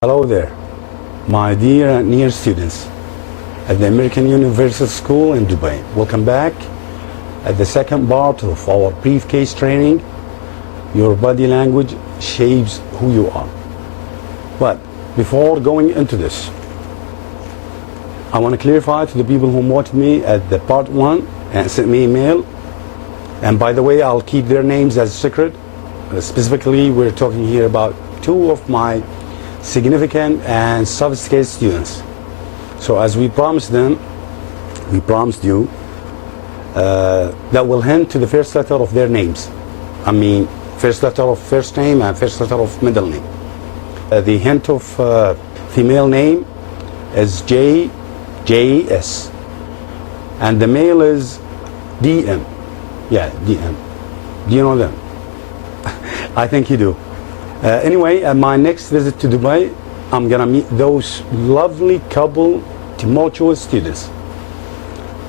Hello there, my dear and near students at the American Universal School in Dubai. Welcome back at the second part of our briefcase training. Your body language shapes who you are. But before going into this, I want to clarify to the people who watched me at the part 1 and sent me email. And by the way, I'll keep their names as secret. Specifically, we're talking here about two of my significant and sophisticated students. So as we promised them, we promised you that will hint to the first letter of their names. I mean, first letter of first name and first letter of middle name. The hint of female name is JS, and the male is DM. Yeah, DM. Do you know them? I think you do. Anyway, at my next visit to Dubai, I'm gonna meet those lovely couple, tumultuous students,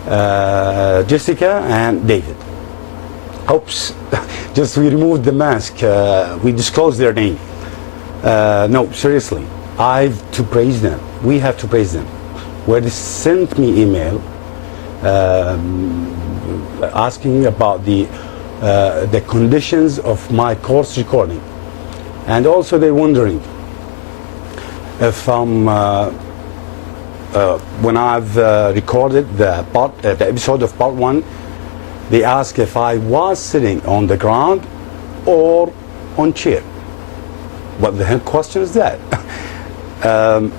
Jessica and David. Oops, just we removed the mask. We disclosed their name. No, seriously, I have to praise them. We have to praise them. Where they sent me email asking about the conditions of my course recording. And also they're wondering if when I've recorded the episode of part 1, they ask if I was sitting on the ground or on chair. What the hell question is that? And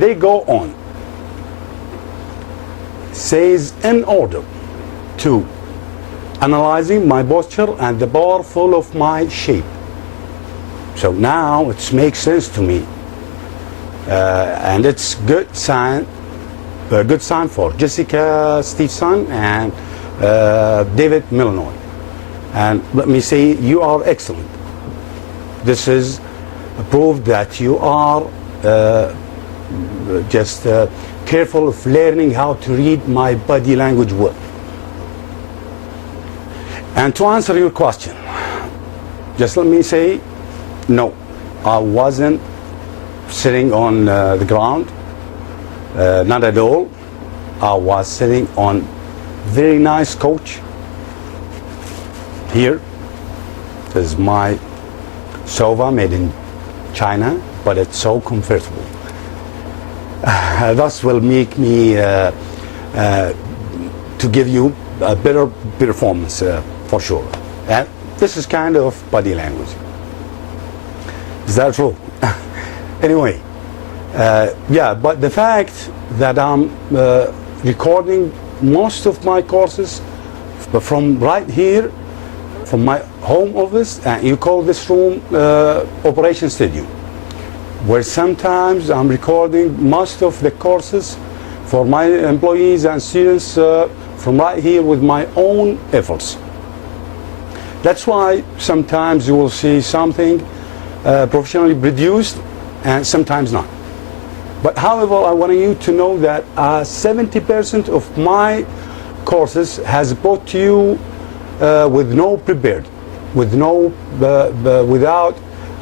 they go on. Says in order to analyzing my posture and the powerful of my shape. So now it makes sense to me, and it's good sign for Jessica Steveson and David Milanoy. And let me say, you are excellent. This is proof that you are just careful of learning how to read my body language well. And to answer your question, just let me say, no, I wasn't sitting on the ground, not at all. I was sitting on very nice couch. Here is my sofa made in China, but it's so comfortable. Thus will make me to give you a better performance for sure. And this is kind of body language. Is that true? Anyway, yeah, but the fact that I'm recording most of my courses from right here, from my home office, and you call this room Operation Studio, where sometimes I'm recording most of the courses for my employees and students from right here with my own efforts. That's why sometimes you will see something professionally produced and sometimes not. But however, I want you to know that 70% of my courses has brought to you with no prepared, without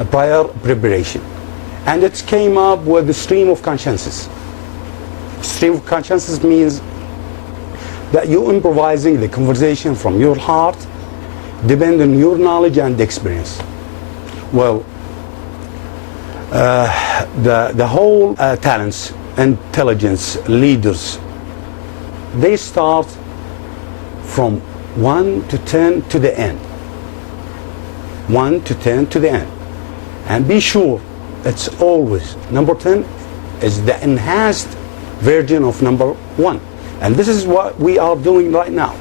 a prior preparation. And it came up with the stream of consciousness. Stream of consciousness means that you're improvising the conversation from your heart, depending on your knowledge and experience. Well, the whole talents, intelligence, leaders, they start from 1 to 10 to the end. 1 to 10 to the end. And be sure it's always number 10 is the enhanced version of number 1. And this is what we are doing right now.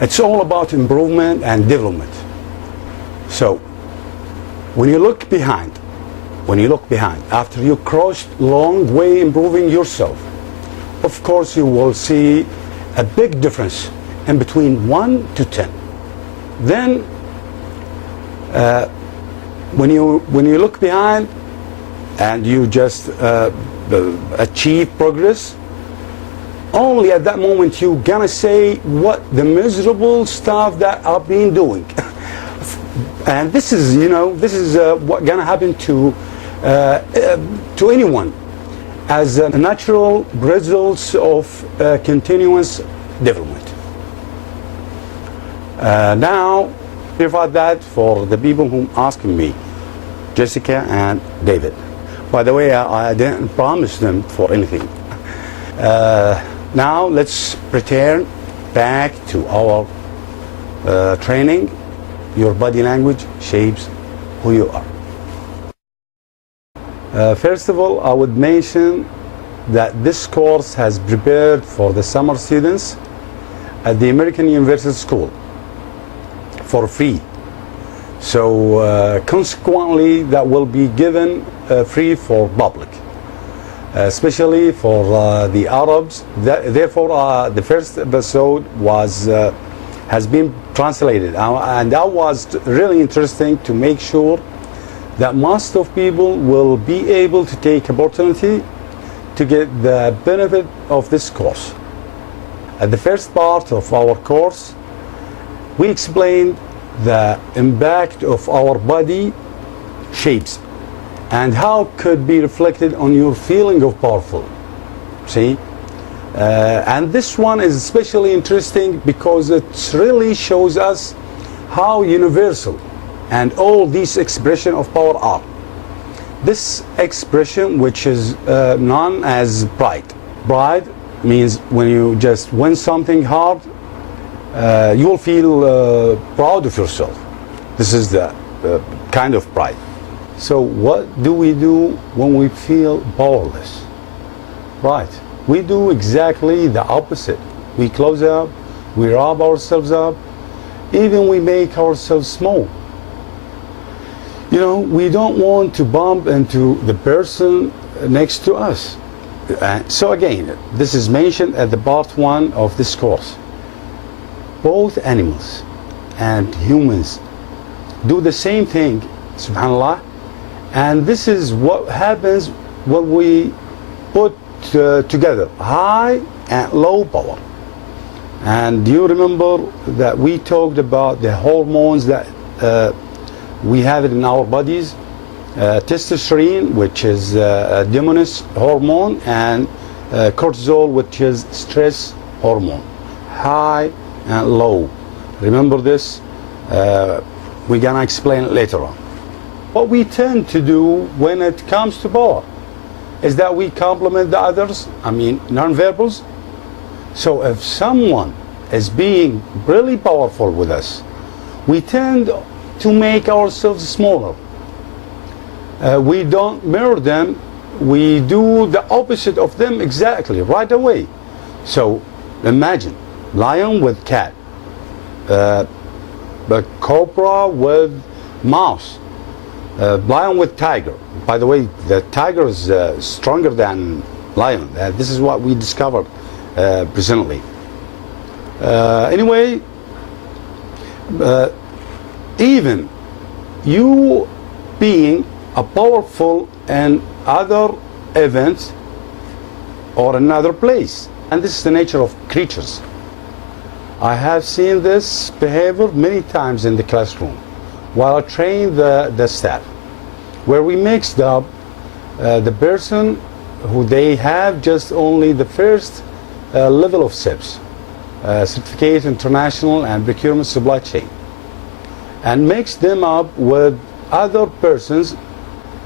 It's all about improvement and development. So when you look behind, after you crossed long way improving yourself, of course you will see a big difference in between 1 to 10. Then when you look behind and you just achieve progress, only at that moment you gonna say what the miserable stuff that I've been doing. And this is, this is what's gonna happen to to anyone as a natural results of continuous development. Now, about that for the people who asking me, Jessica and David. By the way, I didn't promise them for anything. Now let's return back to our training. Your body language shapes who you are. First of all, I would mention that this course has prepared for the summer students at the American University School for free. So consequently, that will be given free for public, especially for the Arabs. Therefore, the first episode has been translated, and that was really interesting to make sure that most of people will be able to take opportunity to get the benefit of this course. At the first part of our course, we explained the impact of our body shapes and how could be reflected on your feeling of powerful. See? And this one is especially interesting because it really shows us how universal and all these expressions of power are. This expression, which is known as pride. Pride means when you just win something hard, you will feel proud of yourself. This is the kind of pride. So what do we do when we feel powerless? Right. We do exactly the opposite. We close up, we wrap ourselves up, even we make ourselves small. You know, we don't want to bump into the person next to us. So again, this is mentioned at the part 1 of this course. Both animals and humans do the same thing, subhanAllah, and this is what happens when we put together high and low power. And do you remember that we talked about the hormones that we have it in our bodies? Testosterone, which is a dominance hormone, and cortisol, which is stress hormone. High and low. Remember this? We're gonna explain it later on. What we tend to do when it comes to power is that we compliment the others, non-verbals. So if someone is being really powerful with us, we tend to make ourselves smaller. We don't mirror them, we do the opposite of them exactly, right away. So imagine, lion with cat, the cobra with mouse, lion with tiger. By the way, the tiger is stronger than lion. This is what we discovered recently. Anyway, even you being a powerful in other events or another place, and this is the nature of creatures. I have seen this behavior many times in the classroom while I train the staff, where we mixed up the person who they have just only the first level of SIPs, Certificate International and Procurement Supply Chain, and mixed them up with other persons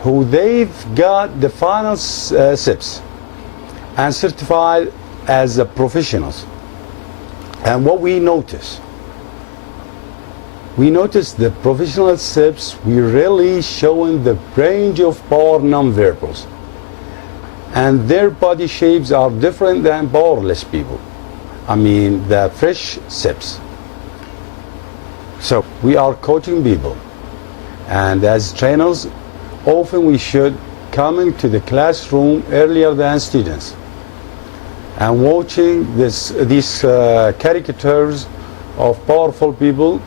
who they've got the final SIPs and certified as professionals. And what we notice the professional SIPs, we really showing the range of power non-verbals, and their body shapes are different than powerless people. The fresh SIPs. So we are coaching people, and as trainers, often we should come into the classroom earlier than students and watching these caricatures of powerful people,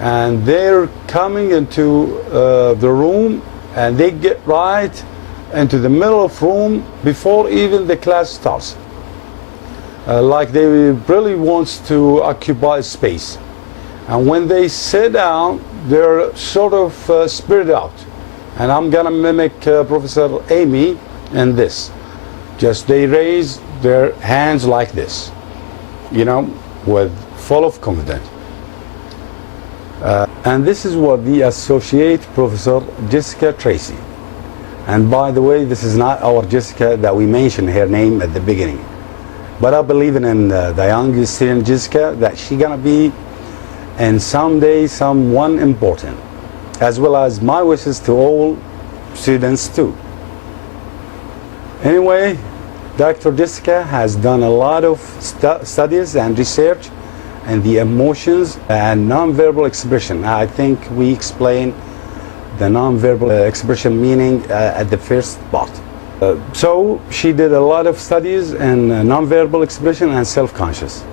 and they're coming into the room and they get right into the middle of room before even the class starts, like they really wants to occupy space. And when they sit down, they're sort of spread out, And I'm gonna mimic Professor Amy in this. Just they raise their hands like this, you know, with full of confidence. And this is what the Associate Professor Jessica Tracy. And by the way, this is not our Jessica that we mentioned her name at the beginning. But I believe in the young student Jessica that she gonna be and someday someone important, as well as my wishes to all students too. Anyway, Dr. Jessica has done a lot of studies and research in the emotions and nonverbal expression. I think we explained the nonverbal expression meaning at the first part. So she did a lot of studies in nonverbal expression and self-conscious.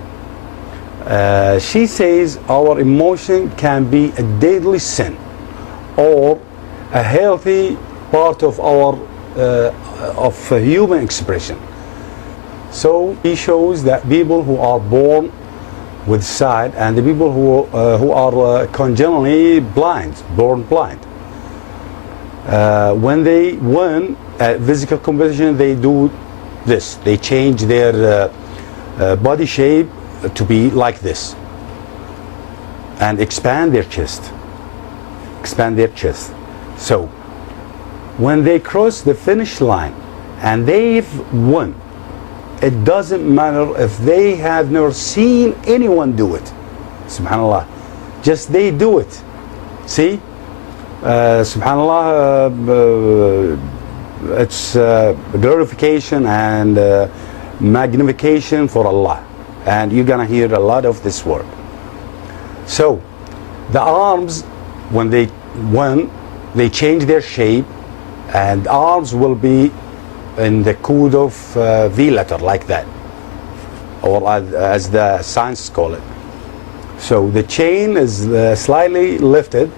She says our emotion can be a deadly sin or a healthy part of our human expression. So he shows that people who are born with sight and the people who are congenitally blind, born blind, when they win a physical competition, they do this. They change their body shape to be like this and expand their chest. Expand their chest. So when they cross the finish line and they've won, it doesn't matter if they have never seen anyone do it. Subhanallah. Just they do it. See? Subhanallah, it's glorification and magnification for Allah. And you're gonna hear a lot of this word. So, the arms, when they win, they change their shape, and arms will be in the code of V letter, like that, or as the science call it. So the chain is slightly lifted,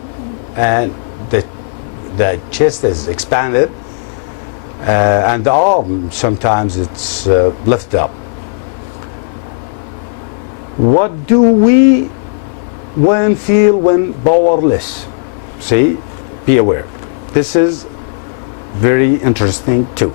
and the chest is expanded, and the arm sometimes it's lifted up. What do we feel when powerless? See, be aware. This is very interesting too.